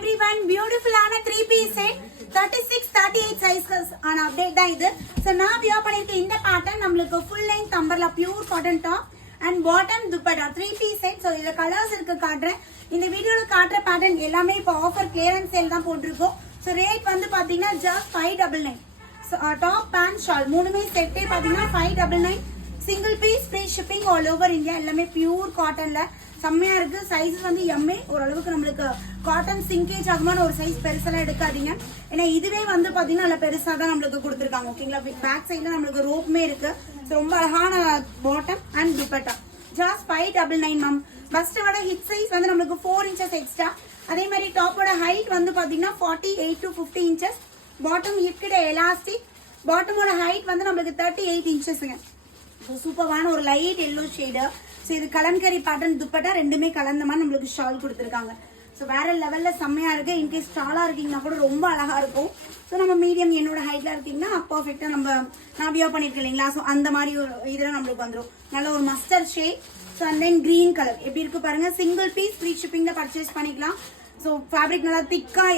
everyone, beautiful ஆன 3 piece set 36 38 sizes ஆன update தான் இது. So நான் வியர் பண்ணிருக்க இந்த பேட்டர்ன் நமக்கு full length umbrella pure cotton top and bottom dupatta 3 piece set. So இதுல கலர்ஸ் இருக்கு காட்றேன். இந்த வீடியோல காட்ற பேட்டர்ன் எல்லாமே இப்போ ஆஃபர் கிளியரன்ஸ் சேல் தான் போட்டுருக்கோம். So ரேட் வந்து பாத்தீங்கன்னா just 599. So top pant shawl மூணுமே செட்டே பாத்தீங்கன்னா 599. Single piece free shipping all over India. எல்லாமே பியூர் காட்டன்ல செம்மையா இருக்கு. சைஸ் வந்து எம்ஏ ஓரளவுக்கு நம்மளுக்கு காட்டன் சிங்கேஜ் ஆகுமான ஒரு சைஸ் பெருசெல்லாம் எடுக்காதீங்க. ஏன்னா இதுவே வந்து பாத்தீங்கன்னா நல்ல பெருசா தான் நம்மளுக்கு கொடுத்துருக்காங்க. ஓகேங்களா, பேக் சைட்ல நம்மளுக்கு ரோப்புமே இருக்கு. ரொம்ப அழகான bottom and dupatta just 599 ma'am. பஸ்டோட ஹிப் சைஸ் வந்து நம்மளுக்கு 4 inches எக்ஸ்ட்ரா. அதே மாதிரி டாப்போட ஹைட் வந்து பாத்தீங்கன்னா 48 to 50 inches. பாட்டம் ஹிப் கிட்ட எலாஸ்டிக். பாட்டமோட ஹைட் வந்து நம்மளுக்கு 38 inchesங்க. சூப்பரான ஒரு லைட் எல்லோ ஷேடு. ஸோ இது கலம்கரி பேட்டர்ன் துப்பட்டா ரெண்டுமே கலந்த மாதிரி நம்மளுக்கு ஷால் கொடுத்துருக்காங்க. ஸோ வேற லெவல்ல செம்மையா இருக்கு. இன்கேஸ் ஸ்டாலா இருக்கீங்கன்னா கூட ரொம்ப அழகா இருக்கும். ஸோ நம்ம மீடியம் என்னோட ஹைட்ல இருக்கீங்கன்னா பர்ஃபெக்டா நான் வியர் பண்ணிருக்கேன் இல்லைங்களா. ஸோ அந்த மாதிரி ஒரு இதுல நம்மளுக்கு வந்துடும். நல்ல ஒரு mustard shade. So and then green colour எப்படி இருக்கு பாருங்க. சிங்கிள் பீஸ் ஃப்ரீ ஷிப்பிங்ல பர்ச்சேஸ் பண்ணிக்கலாம். ஸோ ஃபேப்ரிக் நல்லா திக்கா